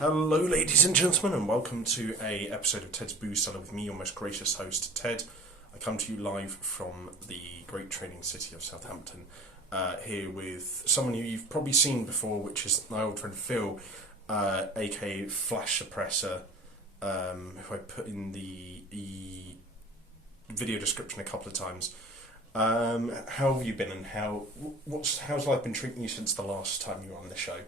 Hello ladies and gentlemen, and welcome to a episode of Ted's Booze Cellar with me, your most gracious host, Ted. I come to you live from the great trading city of Southampton, here with someone who you've probably seen before, which is my old friend Phil, aka Flashsuppressor, who I put in the video description a couple of times. How have you been, and how's life been treating you since the last time you were on the show?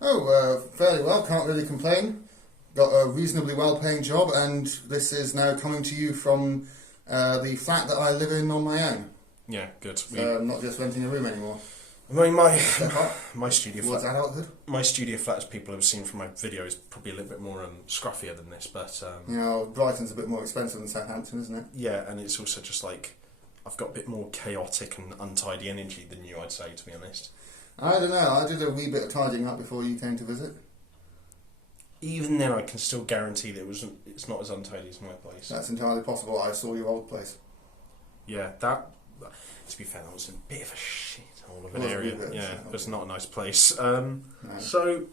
Fairly well, can't really complain. Got a reasonably well-paying job, and this is now coming to you from the flat that I live in on my own. Yeah, good. So I'm not just renting a room anymore. I mean, my studio Towards flat. adulthood? My studio flat, as people have seen from my video, is probably a little bit more scruffier than this, but... Brighton's a bit more expensive than Southampton, isn't it? Yeah, and it's also just like, I've got a bit more chaotic and untidy energy than you, I'd say, to be honest. I don't know, I did a wee bit of tidying up before you came to visit. Even then, I can still guarantee that it's not as untidy as my place. That's entirely possible. I saw your old place. Yeah, to be fair, that was a bit of a shithole of an area. Yeah, it was not a nice place. No. So,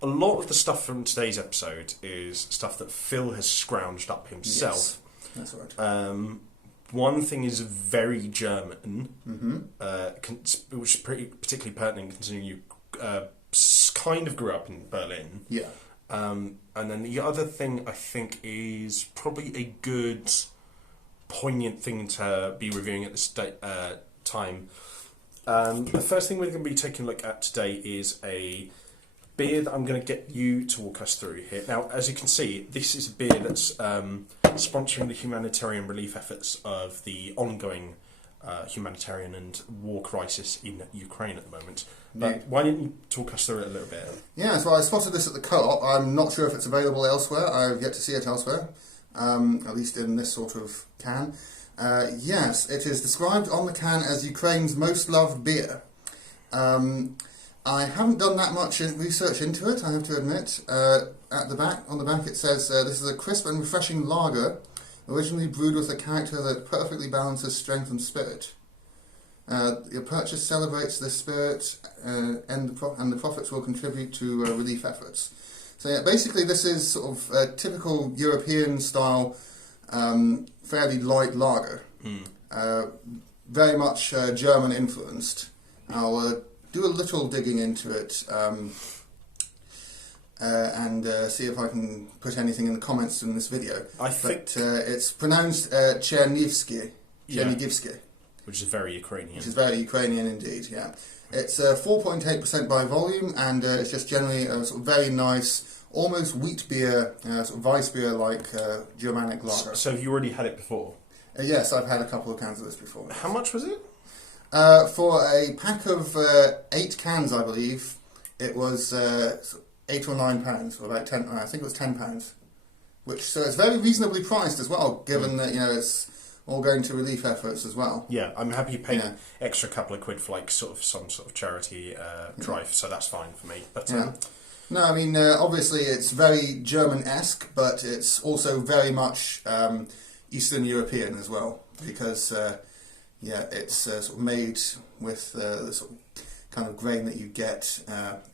a lot of the stuff from today's episode is stuff that Phil has scrounged up himself. Yes, that's right. One thing is very German, Mm-hmm. which is particularly pertinent considering you kind of grew up in Berlin. Yeah. And then the other thing I think is probably a good, poignant thing to be reviewing at this time. The first thing we're going to be taking a look at today is a beer that I'm going to get you to walk us through here. Now, as you can see, this is a beer that's sponsoring the humanitarian relief efforts of the ongoing humanitarian and war crisis in Ukraine at the moment. But why don't you talk us through it a little bit? Yeah, so I spotted this at the co-op. I'm not sure if it's available elsewhere. I've yet to see it elsewhere, at least in this sort of can. Yes, it is described on the can as Ukraine's most loved beer. I haven't done that much research into it, I have to admit. On the back it says, this is a crisp and refreshing lager, originally brewed with a character that perfectly balances strength and spirit. Your purchase celebrates this spirit, and the profits will contribute to relief efforts. So yeah, basically this is sort of a typical European-style, fairly light lager. Very much German-influenced. I'll do a little digging into it and see if I can put anything in the comments in this video. It's pronounced Chernigivske. Chernigivske. Which is very Ukrainian. Which is very Ukrainian indeed, yeah. It's 4.8% by volume, and it's just generally a sort of very nice, almost wheat beer, sort of Weiss beer-like Germanic lager. So have you already had it before? Yes, I've had a couple of cans of this before. How much was it? For a pack of 8 cans, I believe, it was £8 or £9, or about 10. I think it was £10, so it's very reasonably priced as well, given that it's all going to relief efforts as well. Yeah, I'm happy you paid an extra couple of quid for like some sort of charity drive, so that's fine for me. But no, I mean obviously it's very German-esque, but it's also very much Eastern European as well, because. It's sort of made with the sort of kind of grain that you get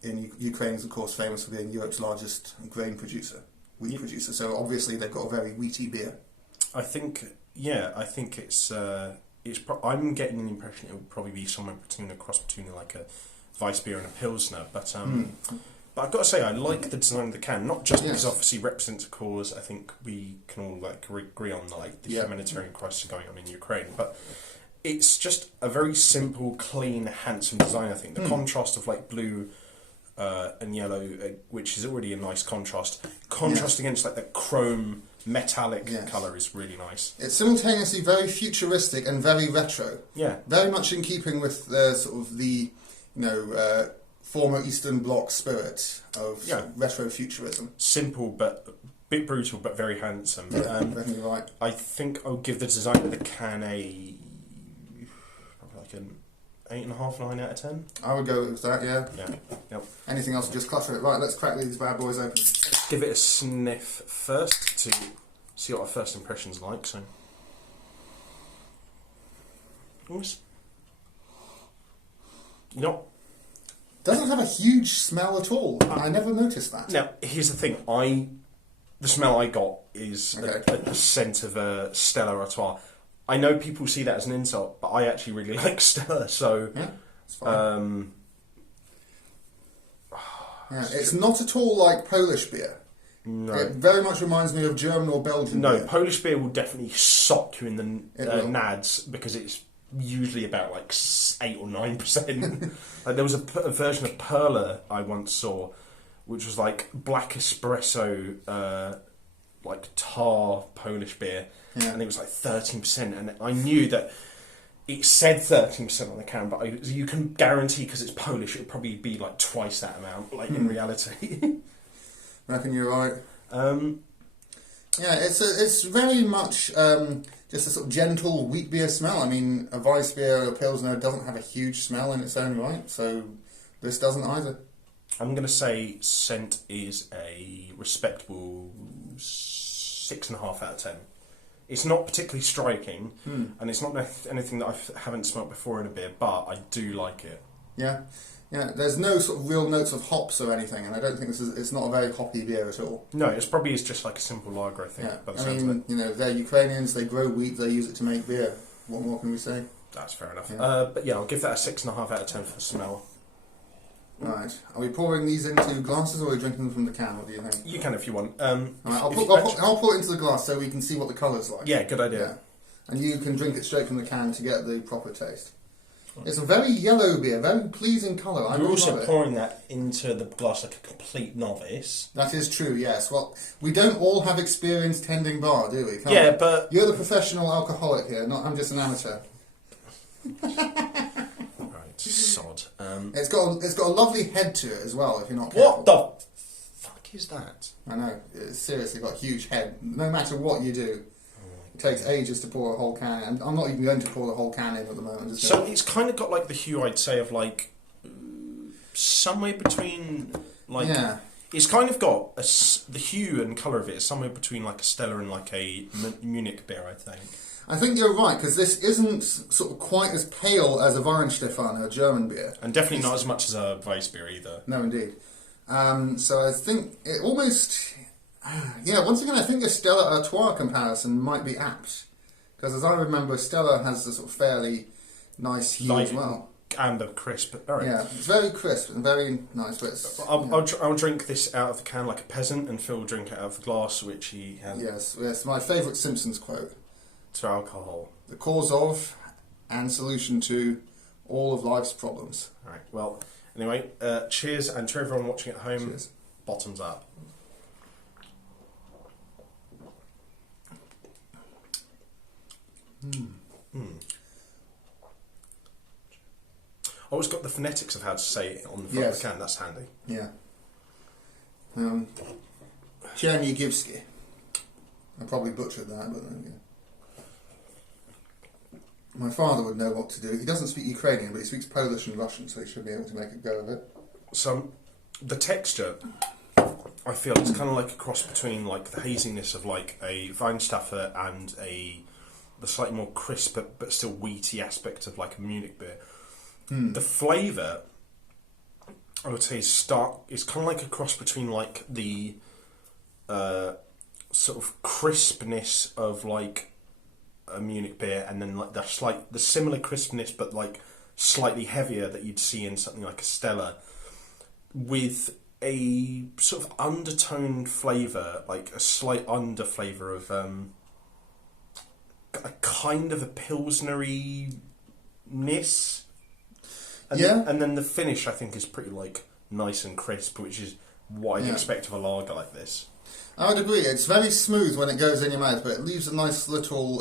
in Ukraine is, of course, famous for being Europe's largest grain producer, wheat producer. So obviously they've got a very wheaty beer. I think it's I'm getting the impression it would probably be somewhere between a cross between like a Weiss beer and a Pilsner. But But I've got to say, I like the design of the can, not just because obviously it represents a cause. I think we can all agree on the humanitarian crisis going on in Ukraine, but it's just a very simple, clean, handsome design, I think. The contrast of blue and yellow, which is already a nice contrast against the chrome metallic colour is really nice. It's simultaneously very futuristic and very retro. Yeah. Very much in keeping with the former Eastern Bloc spirit of retro futurism. Simple but a bit brutal, but very handsome. Definitely right. I think I'll give the design of the can an 8.5, 9 out of 10. I would go with that, yeah. Yep. Anything else would just clutter it. Right, let's crack these bad boys open. Let's give it a sniff first to see what our first impression's like. So, Doesn't have a huge smell at all. I never noticed that. Now, here's the thing. The smell I got is a scent of a Stella Artois. I know people see that as an insult, but I actually really like Stella, so... Yeah, it's fine. It's not at all like Polish beer. No. It very much reminds me of German or Belgian beer. No, Polish beer will definitely sock you in the nads, because it's usually about like 8 or 9%. Like there was a version of Perla I once saw, which was like black espresso, like tar Polish beer, and it was like 13%. And I knew that it said 13% on the can, but you can guarantee because it's Polish, it would probably be like twice that amount. Like in reality. Reckon you're right. Yeah, it's very much just a sort of gentle wheat beer smell. I mean, a Weissbier or a Pilsner doesn't have a huge smell in its own right, so this doesn't either. I'm going to say scent is a respectable 6.5 out of 10. It's not particularly striking, and it's not anything that I haven't smelt before in a beer, but I do like it. Yeah. Yeah, there's no sort of real notes of hops or anything, and I don't think it's not a very hoppy beer at all. No, it's probably just like a simple lager, I think. Yeah, I mean, you know, they're Ukrainians, they grow wheat, they use it to make beer. What more can we say? That's fair enough. Yeah. But yeah, I'll give that a 6.5 out of 10 for the smell. Right. Are we pouring these into glasses or are we drinking them from the can? What do you think? You can if you want. Right, I'll pour it into the glass so we can see what the colour's like. Yeah, good idea. Yeah. And you can drink it straight from the can to get the proper taste. It's a very yellow beer, very pleasing colour. You're also pouring that into the glass like a complete novice. That is true, yes. Well, we don't all have experience tending bar, do we? Yeah, but... You're the professional alcoholic here, I'm just an amateur. Right, sod. It's got a lovely head to it as well, if you're not careful. What the fuck is that? I know, it's seriously got a huge head. No matter what you do. It takes ages to pour a whole can, and I'm not even going to pour the whole can in at the moment. So it's kind of got like the hue, I'd say, of like somewhere between like it's kind of got the hue and colour of it is somewhere between like a Stella and like a Munich beer, I think. I think you're right, because this isn't sort of quite as pale as a Weihenstephan, a German beer, and definitely not as much as a Weissbier either. No, indeed. So I think it almost. Yeah, once again, I think a Stella Artois comparison might be apt. Because as I remember, Stella has a sort of fairly nice hue as well. Amber crisp. Right. Yeah, it's very crisp and very nice. But I'll drink this out of the can like a peasant, and Phil will drink it out of the glass, which he has. Yes, my favourite Simpsons quote. To alcohol. The cause of and solution to all of life's problems. Right, well, anyway, cheers, and to everyone watching at home, cheers. Bottoms up. Oh, it's got the phonetics of how to say it on the front of the can. That's handy. Yeah. Chernigivske. I probably butchered that, but then, my father would know what to do. He doesn't speak Ukrainian, but he speaks Polish and Russian, so he should be able to make a go of it. So, the texture, I feel, is kind of like a cross between like the haziness of like a Weihenstephan and the slightly more crisp but still wheaty aspect of like a Munich beer. The flavour, I would say, is kind of like a cross between like the sort of crispness of like a Munich beer, and then like the similar crispness but like slightly heavier that you'd see in something like a Stella, with a sort of undertoned flavour, like a slight under flavour of a kind of a pilsnery-ness. And then the finish, I think, is pretty like nice and crisp, which is what I'd expect of a lager like this. I would agree. It's very smooth when it goes in your mouth, but it leaves a nice little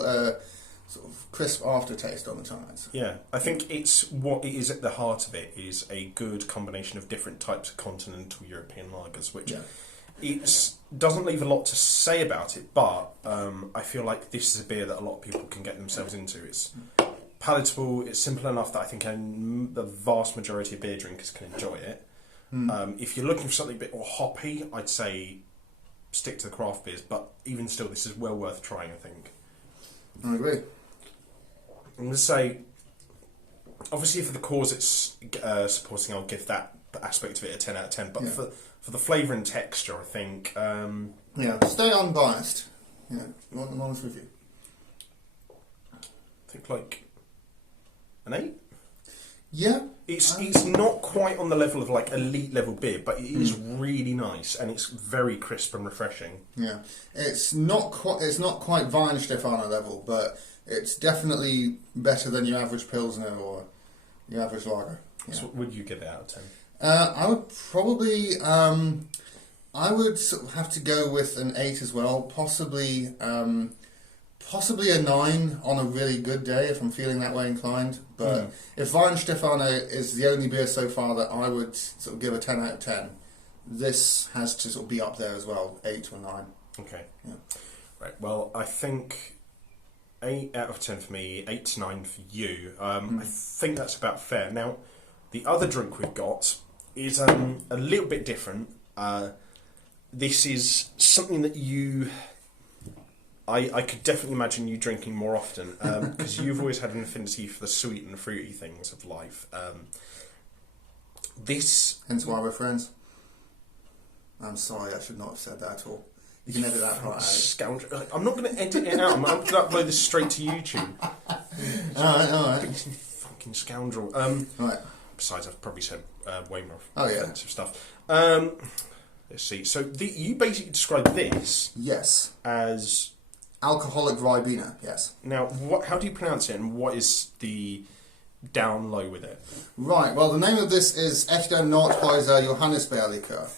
sort of crisp aftertaste on the tongue. Yeah, I think it's what it is at the heart of it is a good combination of different types of continental European lagers, which it doesn't leave a lot to say about it, but I feel like this is a beer that a lot of people can get themselves into. It's palatable, it's simple enough that I think the vast majority of beer drinkers can enjoy it. If you're looking for something a bit more hoppy, I'd say stick to the craft beers, but even still, this is well worth trying, I think. I agree. I'm going to say, obviously for the cause it's supporting, I'll give that aspect of it a 10 out of 10. But Yeah. for the flavour and texture, I think... stay unbiased. Yeah, honest review. I think like an 8. Yeah, it's not quite on the level of like elite level beer, but it is really nice and it's very crisp and refreshing. yeah. It's not quite Weihenstephaner level, but it's definitely better than your average Pilsner or your average lager. Yeah. So what would you give it out of 10? I would probably, I would sort of have to go with an 8 as well, possibly a 9 on a really good day if I'm feeling that way inclined. But if Weihenstephaner is the only beer so far that I would sort of give a 10 out of 10, this has to sort of be up there as well, 8 or 9. Okay. Yeah. Right, well, I think 8 out of 10 for me, 8 to 9 for you. I think that's about fair. Now, the other drink we've got is a little bit different. This is something that I could definitely imagine you drinking more often, because you've always had an affinity for the sweet and fruity things of life. Hence why we're friends. I'm sorry, I should not have said that at all. You can edit that part out. Scoundrel. I'm not going to edit it out. I'm going to upload this straight to YouTube. Alright. Fucking scoundrel. Right. Besides, I've probably said way more offensive stuff. Let's see. So you basically described this Yes. as... Alcoholic Ribena, yes. Now, how do you pronounce it, and what is the down low with it? Right, well, the name of this is Echter Nordhäuser Johannisbeere Likör.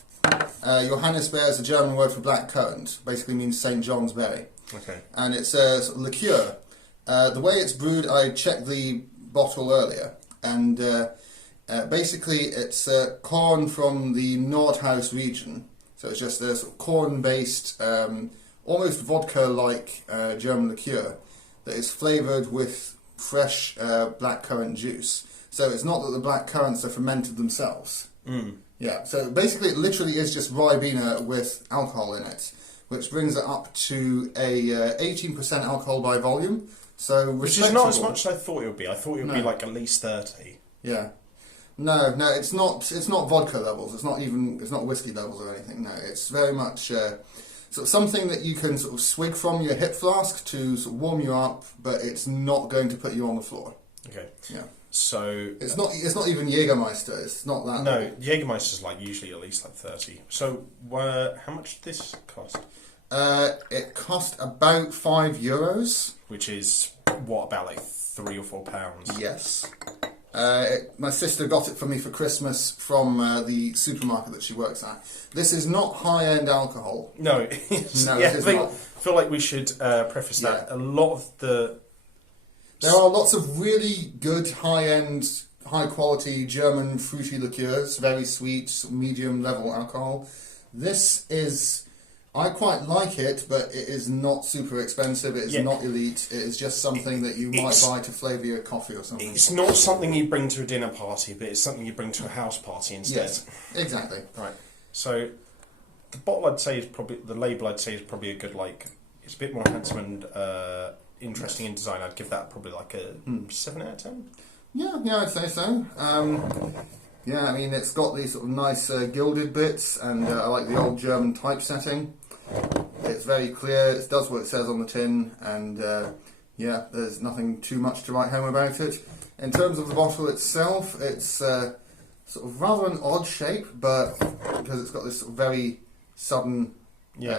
Johannisbeere is a German word for black currant, basically means St. John's berry. Okay. And it's a sort of liqueur. The way it's brewed, I checked the bottle earlier, and basically it's corn from the Nordhaus region. So it's just a sort of corn-based... almost vodka-like German liqueur that is flavoured with fresh black currant juice. So it's not that the black currants are fermented themselves. Yeah, so basically it literally is just Ribena with alcohol in it, which brings it up to a 18% alcohol by volume. So which is not as much as I thought it would be. I thought it would be like at least 30. Yeah. No, it's not vodka levels. It's not whiskey levels or anything. No, it's very much... So something that you can sort of swig from your hip flask to sort of warm you up, but it's not going to put you on the floor. Okay. Yeah. So it's not even Jägermeister. It's not that. No, Jägermeister's like usually at least like 30. So how much did this cost? It cost about €5. Which is what, about like £3 or £4? Yes. My sister got it for me for Christmas from the supermarket that she works at. This is not high-end alcohol. No, no, it is not. I feel like we should preface that. Yeah. A lot of there are lots of really good high-end, high-quality German fruity liqueurs, very sweet, medium-level alcohol. This is... I quite like it, but it is not super expensive. It is not elite. It is just something that you might buy to flavour your coffee or something. It's not something you bring to a dinner party, but it's something you bring to a house party instead. Yes, exactly. Right. So the bottle I'd say is probably... The label I'd say is probably a good, like... It's a bit more handsome and interesting in design. I'd give that probably like a 7 out of 10. Yeah, I'd say so. Yeah, I mean, it's got these sort of nice gilded bits, and I like the old German typesetting. It's very clear, it does what it says on the tin, and yeah, there's nothing too much to write home about it. In terms of the bottle itself, it's sort of rather an odd shape, but because it's got this sort of very sudden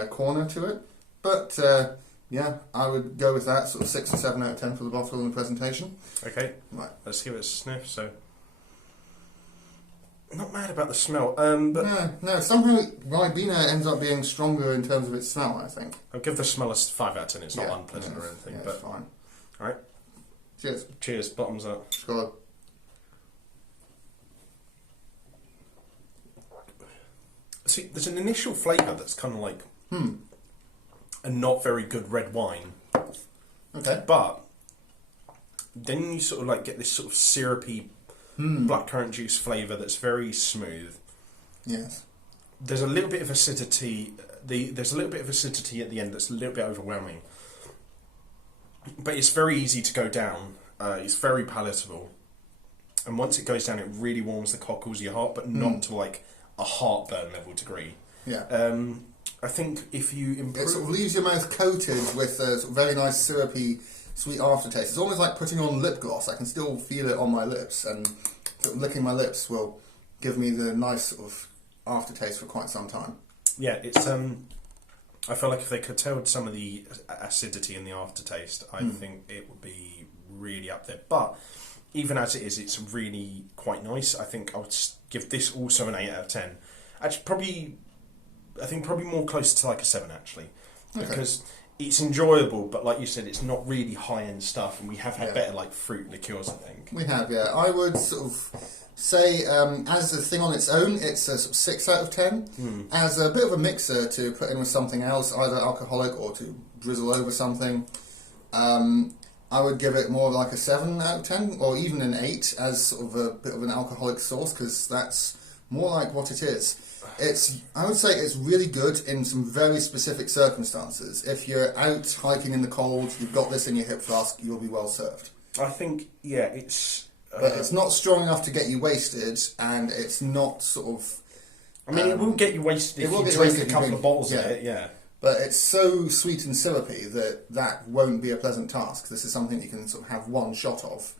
corner to it. But yeah, I would go with that, sort of 6 or 7 out of 10 for the bottle and the presentation. Okay, right. Let's give it a sniff. So, not mad about the smell, but no. Somehow Ribena ends up being stronger in terms of its smell. I think I'll give the smell a 5 out of 10. It's not unpleasant or anything, but it's fine. All right. Cheers. Cheers. Bottoms up. Skål. See, there's an initial flavour that's kind of like a not very good red wine. Okay. But then you sort of like get this sort of syrupy blackcurrant juice flavour that's very smooth. Yes. There's a little bit of acidity. There's a little bit of acidity at the end that's a little bit overwhelming. But it's very easy to go down. It's very palatable. and once it goes down, it really warms the cockles of your heart, but not to like a heartburn level degree. Yeah. I think if you improve... It sort of leaves your mouth coated with a sort of very nice syrupy, sweet aftertaste. It's almost like putting on lip gloss. I can still feel it on my lips, and sort of licking my lips will give me the nice sort of aftertaste for quite some time. Yeah, it's... I feel like if they curtailed some of the acidity in the aftertaste, I think it would be really up there. But even as it is, it's really quite nice. I think I would give this also an 8 out of 10. Actually, probably more closer to like a 7, actually. Okay. Because it's enjoyable, but like you said, it's not really high-end stuff, and we have had better like fruit liqueurs, I think. We have, yeah. I would sort of say, as a thing on its own, it's a sort of 6 out of 10. As a bit of a mixer to put in with something else, either alcoholic or to drizzle over something, I would give it more like a 7 out of 10, or even an 8 as sort of a bit of an alcoholic sauce, because that's more like what it is. I would say it's really good in some very specific circumstances. If you're out hiking in the cold, you've got this in your hip flask, you'll be well served. I think, yeah, it's... But it's not strong enough to get you wasted, and it's not sort of... I mean, it will get you wasted if you drink a couple of bottles of it, yeah. But it's so sweet and syrupy that won't be a pleasant task. This is something you can sort of have one shot of,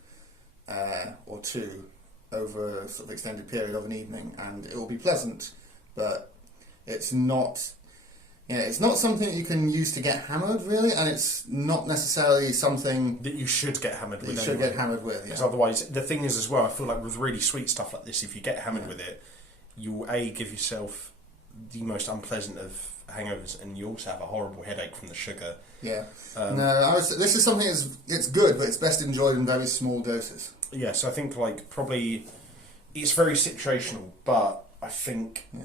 or two, over a sort of extended period of an evening, and it will be pleasant, but it's not... Yeah, it's not something you can use to get hammered, really, and it's not necessarily something... that you should get hammered with. You should get hammered with, yeah. Because otherwise, the thing is as well, I feel like with really sweet stuff like this, if you get hammered with it, you will give yourself the most unpleasant of hangovers, and you also have a horrible headache from the sugar. Yeah. This is something it's good, but it's best enjoyed in very small doses. Yeah, so I think like probably it's very situational, but I think... Yeah.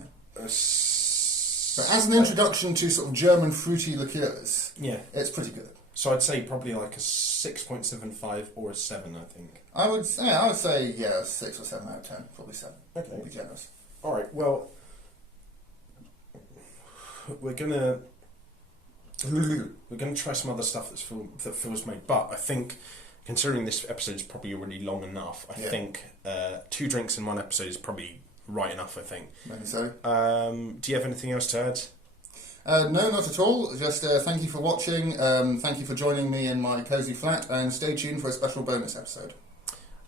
But as an introduction to sort of German fruity liqueurs, it's pretty good. So I'd say probably like a 6.75 or a 7, I think. I would say 6 or 7 out of 10, probably 7. Okay. We'll be generous. All right, well, we're gonna try some other stuff that Phil's made, but I think considering this episode is probably already long enough, I think 2 drinks in one episode is probably right enough, I think. Maybe so. Do you have anything else to add? No, not at all. Just thank you for watching. Thank you for joining me in my cosy flat, and stay tuned for a special bonus episode.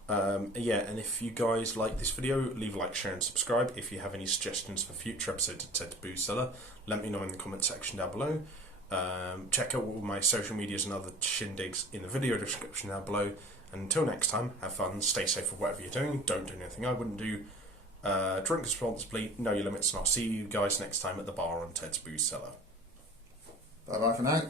And if you guys like this video, leave a like, share and subscribe. If you have any suggestions for future episodes of Taboo Cellar, let me know in the comment section down below. Check out all my social medias and other shindigs in the video description down below. And until next time, have fun, stay safe with whatever you're doing, don't do anything I wouldn't do. Drink responsibly, know your limits, and I'll see you guys next time at the bar on Ted's Booze Cellar. Bye bye for now.